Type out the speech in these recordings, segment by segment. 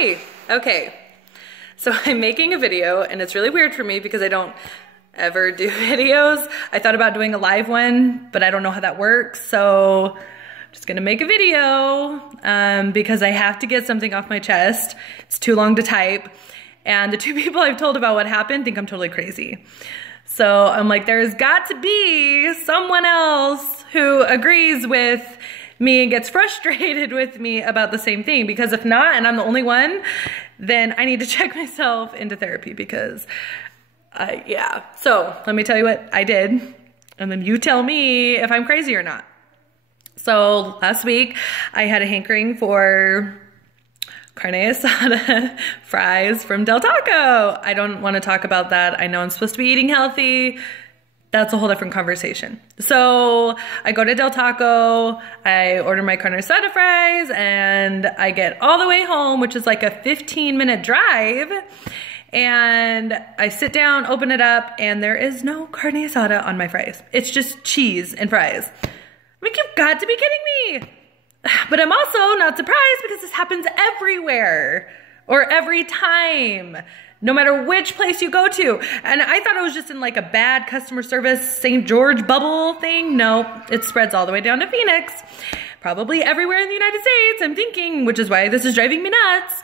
Hi! Okay, so I'm making a video and it's really weird for me because I don't ever do videos. I thought about doing a live one, but I don't know how that works, so I'm just gonna make a video because I have to get something off my chest. It's too long to type, and the two people I've told about what happened think I'm totally crazy. So I'm like, there's got to be someone else who agrees with me and gets frustrated with me about the same thing, because if not, and I'm the only one, then I need to check myself into therapy because yeah. So let me tell you what I did, and then you tell me if I'm crazy or not. So last week I had a hankering for carne asada fries from Del Taco. I don't want to talk about that. I know I'm supposed to be eating healthy. That's a whole different conversation. So I go to Del Taco, I order my carne asada fries, and I get all the way home, which is like a 15-minute drive, and I sit down, open it up, and there is no carne asada on my fries. It's just cheese and fries. I'm like, you've got to be kidding me. But I'm also not surprised because this happens everywhere or every time, no matter which place you go to. And I thought it was just in like a bad customer service St. George bubble thing. No, it spreads all the way down to Phoenix, probably everywhere in the United States, I'm thinking, which is why this is driving me nuts.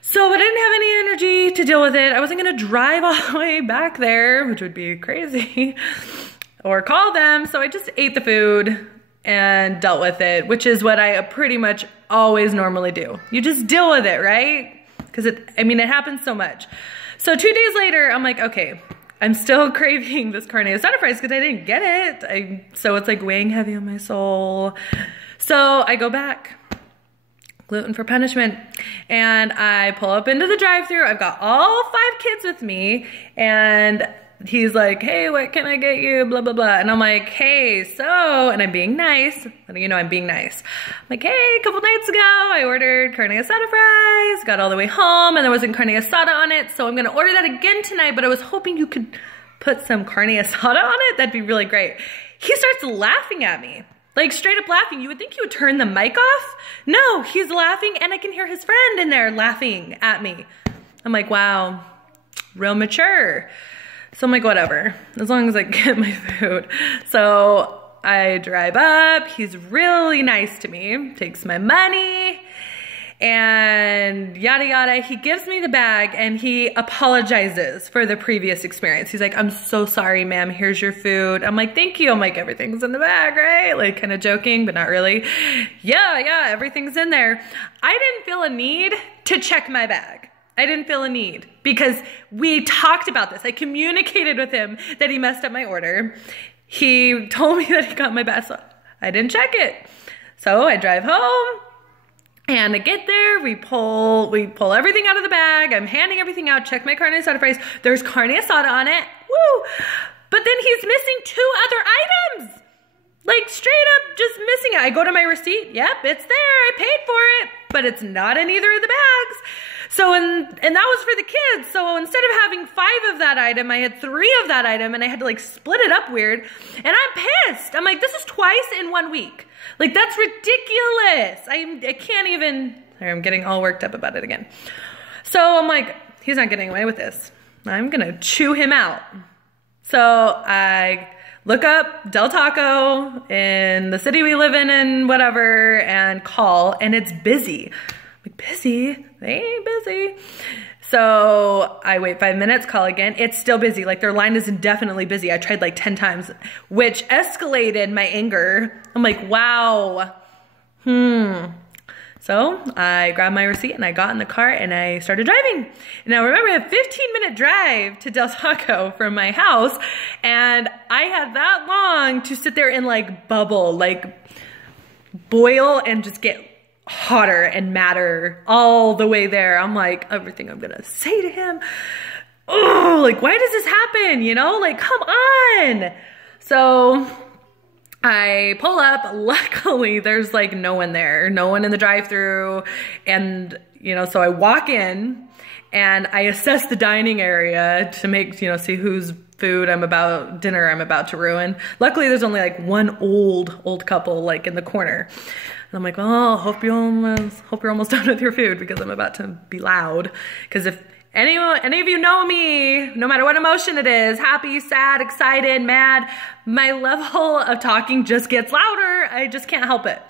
So I didn't have any energy to deal with it. I wasn't gonna drive all the way back there, which would be crazy, or call them. So I just ate the food and dealt with it, which is what I pretty much always normally do. You just deal with it, right? Because it happens so much. So 2 days later, I'm like, okay, I'm still craving this carne asada fries because I didn't get it. So it's like weighing heavy on my soul. So I go back, gluten for punishment, and I pull up into the drive-thru. I've got all 5 kids with me, and he's like, hey, what can I get you? Blah, blah, blah. And I'm like, hey, so, and I'm being nice. You know, I'm being nice. I'm like, hey, a couple nights ago, I ordered carne asada fries, got all the way home, and there wasn't carne asada on it. So I'm gonna order that again tonight, but I was hoping you could put some carne asada on it. That'd be really great. He starts laughing at me. Like straight up laughing. You would think he would turn the mic off. No, he's laughing, and I can hear his friend in there laughing at me. I'm like, wow, real mature. So I'm like, whatever, as long as I get my food. So I drive up, he's really nice to me, takes my money, and yada yada. He gives me the bag and he apologizes for the previous experience. He's like, I'm so sorry, ma'am, here's your food. I'm like, thank you. I'm like, everything's in the bag, right? Like kind of joking, but not really. Yeah, everything's in there. I didn't feel a need to check my bag. I didn't feel a need because we talked about this. I communicated with him that he messed up my order. He told me that he got my bag, so I didn't check it. So I drive home and I get there, we pull everything out of the bag. I'm handing everything out, check my carne asada fries. There's carne asada on it, woo! But then he's missing 2 other items. Like straight up just missing it. I go to my receipt, yep, it's there, I paid for it, but it's not in either of the bags. So, and that was for the kids. So instead of having 5 of that item, I had 3 of that item, and I had to like split it up weird. And I'm pissed. I'm like, this is twice in 1 week. Like that's ridiculous. I can't even, sorry, I'm getting all worked up about it again. So I'm like, he's not getting away with this. I'm gonna chew him out. So I look up Del Taco in the city we live in and whatever, and call, and it's busy. I'm like, busy? They ain't busy. So I wait 5 minutes, call again. It's still busy. Like their line is indefinitely busy. I tried like 10 times, which escalated my anger. I'm like, wow. So I grabbed my receipt and I got in the car and I started driving. Now remember, I have a 15-minute drive to Del Taco from my house, and I had that long to sit there and like bubble, like boil and just get hotter and madder all the way there. I'm like, everything I'm gonna say to him, oh, like why does this happen? You know, like come on. So I pull up, luckily there's like no one there, no one in the drive-thru, and you know, so I walk in and I assess the dining area to make, you know, see whose dinner I'm about to ruin. Luckily there's only like one old couple like in the corner. I'm like, oh, hope you're almost done with your food because I'm about to be loud. Because if any of you know me, no matter what emotion it is, happy, sad, excited, mad, my level of talking just gets louder. I just can't help it.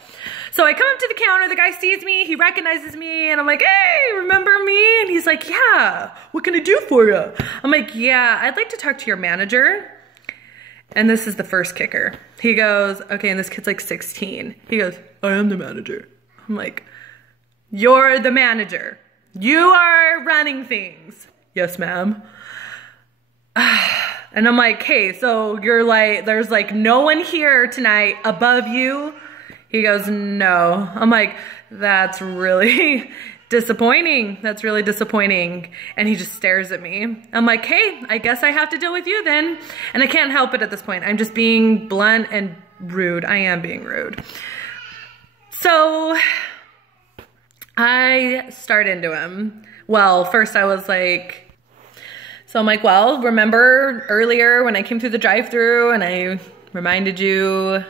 So I come up to the counter, the guy sees me, he recognizes me, and I'm like, hey, remember me? And he's like, yeah, what can I do for you? I'm like, yeah, I'd like to talk to your manager. And this is the first kicker. He goes, okay, and this kid's like 16. He goes, I am the manager. I'm like, you're the manager. You are running things. Yes, ma'am. And I'm like, hey, so you're like, there's like no one here tonight above you? He goes, no. I'm like, that's really disappointing. That's really disappointing. And he just stares at me. I'm like, hey, I guess I have to deal with you then. And I can't help it at this point. I'm just being blunt and rude. I am being rude. So I start into him. Well, first I was like, so I'm like, well, remember earlier when I came through the drive-thru and I reminded you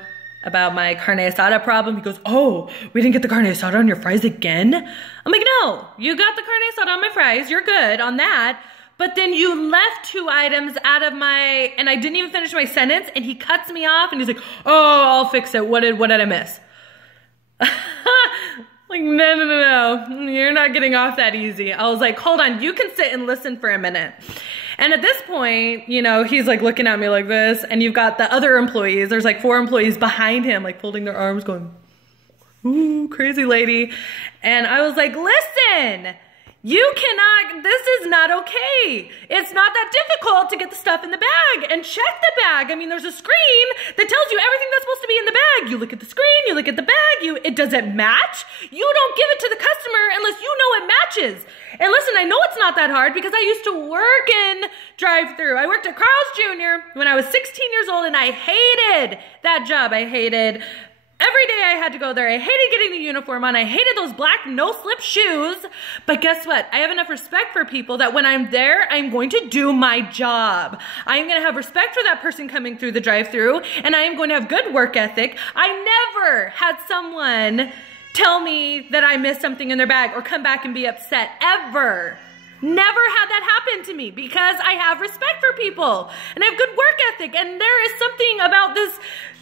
about my carne asada problem? He goes, oh, we didn't get the carne asada on your fries again? I'm like, no, you got the carne asada on my fries. You're good on that. But then you left 2 items out of my, and I didn't even finish my sentence, and he cuts me off and he's like, oh, I'll fix it. What did I miss? Like, no, you're not getting off that easy. I was like, hold on, you can sit and listen for a minute. And at this point, you know, he's like looking at me like this, and you've got the other employees, there's like 4 employees behind him, like folding their arms going, ooh, crazy lady. And I was like, listen, you cannot, this is not okay. It's not that difficult to get the stuff in the bag and check the bag. I mean, there's a screen that tells you everything that's supposed to be in the bag. You look at the screen, you look at the bag, it doesn't match. You don't give it to the customer unless you know it matches. And listen, I know it's not that hard because I used to work in drive-thru. I worked at Carl's Jr. when I was 16 years old and I hated that job. I hated every day I had to go there. I hated getting the uniform on. I hated those black no-slip shoes. But guess what? I have enough respect for people that when I'm there, I'm going to do my job. I am going to have respect for that person coming through the drive-thru, and I am going to have good work ethic. I never had someone tell me that I missed something in their bag or come back and be upset, ever. Never had that happen to me because I have respect for people and I have good work ethic, and there is something about this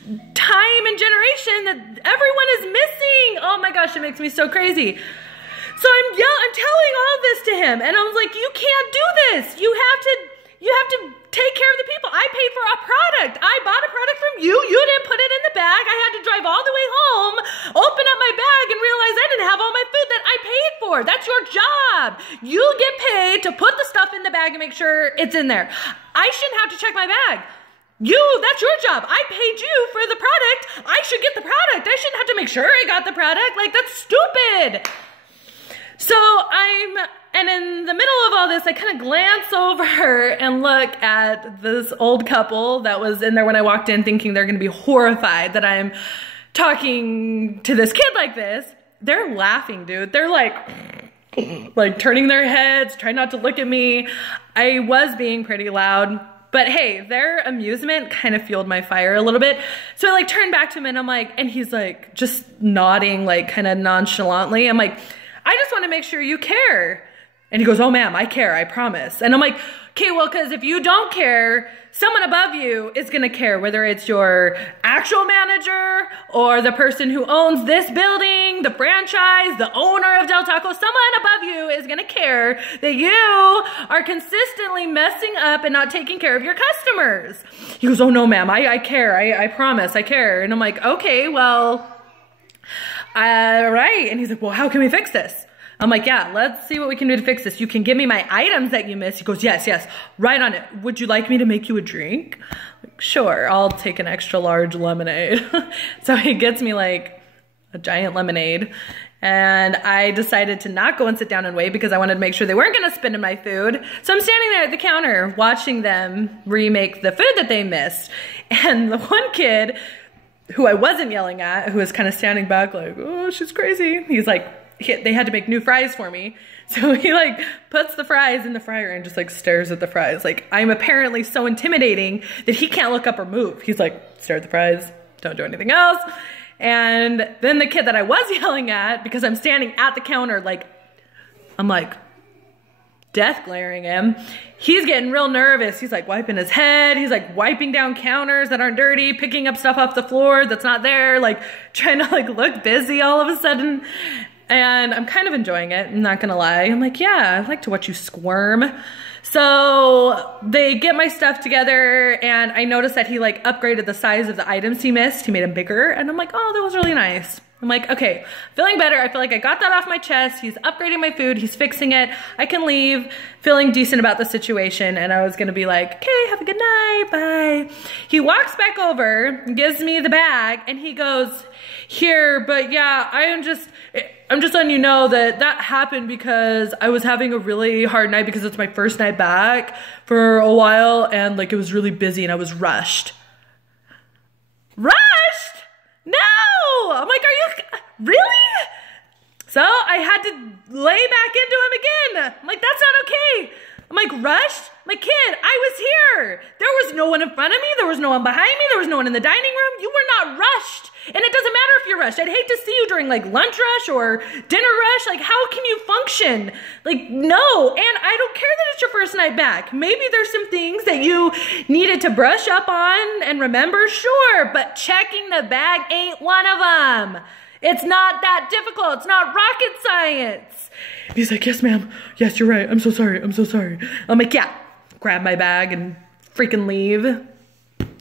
time and generation that everyone is missing. Oh my gosh, it makes me so crazy. So I'm telling all this to him, and I was like, you can't do this. You have to take care of the people. I paid for a product. I bought a product from you. You didn't put it in the bag. I had to drive all the way home, open up my bag, and realize I didn't have all my food that I paid for. That's your job. You get paid to put the stuff in the bag and make sure it's in there. I shouldn't have to check my bag. That's your job. I paid you for the product. I should get the product. I shouldn't have to make sure I got the product. Like, that's stupid. So and in the middle of all this, I kind of glance over and look at this old couple that was in there when I walked in, thinking they're gonna be horrified that I'm talking to this kid like this. They're laughing, dude. They're like turning their heads, trying not to look at me. I was being pretty loud. But hey, their amusement kind of fueled my fire a little bit. So I like turned back to him and I'm like, and he's like just nodding like kind of nonchalantly. I'm like, I just want to make sure you care. And he goes, oh ma'am, I care, I promise. And I'm like, okay, well, because if you don't care, someone above you is gonna care, whether it's your actual manager or the person who owns this building, the franchise, the owner of Del Taco, someone above you is gonna care that you are consistently messing up and not taking care of your customers. He goes, oh no, ma'am, I care, I promise, I care. And I'm like, okay, well, all right. And he's like, well, how can we fix this? I'm like, yeah, let's see what we can do to fix this. You can give me my items that you missed. He goes, yes, right on it. Would you like me to make you a drink? Like, sure, I'll take an extra large lemonade. So he gets me like a giant lemonade. And I decided to not go and sit down and wait because I wanted to make sure they weren't gonna spit in my food. So I'm standing there at the counter watching them remake the food that they missed. And the one kid who I wasn't yelling at, who was kind of standing back like, oh, she's crazy. He's like, they had to make new fries for me. So he like puts the fries in the fryer and just like stares at the fries. Like, I'm apparently so intimidating that he can't look up or move. He's like, stare at the fries, don't do anything else. And then the kid that I was yelling at, because I'm standing at the counter, like, I'm like death glaring him. He's getting real nervous. He's like wiping his head. He's like wiping down counters that aren't dirty, picking up stuff off the floor that's not there, like trying to like look busy all of a sudden. And I'm kind of enjoying it, I'm not gonna lie. I'm like, yeah, I like to watch you squirm. So they get my stuff together and I noticed that he like upgraded the size of the items he missed. He made them bigger and I'm like, oh, that was really nice. I'm like, okay, feeling better. I feel like I got that off my chest. He's upgrading my food. He's fixing it. I can leave feeling decent about the situation. And I was gonna be like, okay, have a good night, bye. He walks back over, gives me the bag and he goes, here, but yeah, I'm just letting you know that that happened because I was having a really hard night because it's my first night back for a while and like it was really busy and I was rushed. Rushed? No! I'm like, are you, really? So I had to lay back into him again. I'm like, that's not okay. I'm like, rushed? My kid, I was here. There was no one in front of me. There was no one behind me. There was no one in the dining room. You were not rushed. And it doesn't matter if you're rushed. I'd hate to see you during like lunch rush or dinner rush. Like, how can you function? Like, no. And I don't care that it's your first night back. Maybe there's some things that you needed to brush up on and remember, sure. But checking the bag ain't one of them. It's not that difficult. It's not rocket science. He's like, yes, ma'am. Yes, you're right. I'm so sorry. I'm so sorry. I'm like, yeah. Grab my bag and freaking leave.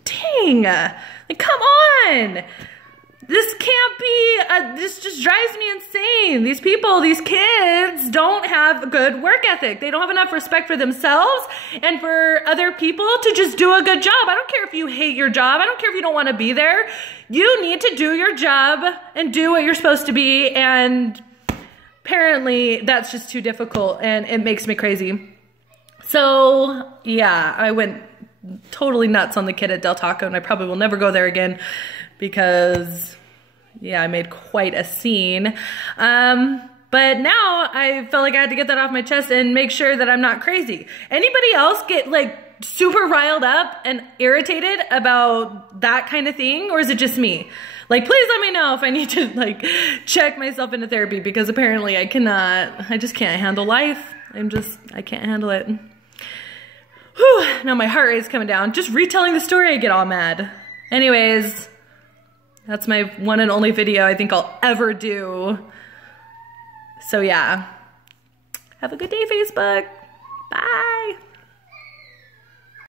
Dang. Like, come on. This can't be, this just drives me insane. These people, these kids don't have a good work ethic. They don't have enough respect for themselves and for other people to just do a good job. I don't care if you hate your job. I don't care if you don't want to be there. You need to do your job and do what you're supposed to be. And apparently that's just too difficult and it makes me crazy. So yeah, I went totally nuts on the kid at Del Taco and I probably will never go there again because yeah, I made quite a scene. But now I felt like I had to get that off my chest and make sure that I'm not crazy. Anybody else get like super riled up and irritated about that kind of thing? Or is it just me? Like, please let me know if I need to like check myself into therapy because apparently I just can't handle life. I can't handle it. Whew, now my heart rate's coming down. Just retelling the story, I get all mad. Anyways, that's my one and only video I think I'll ever do. So yeah, have a good day, Facebook. Bye.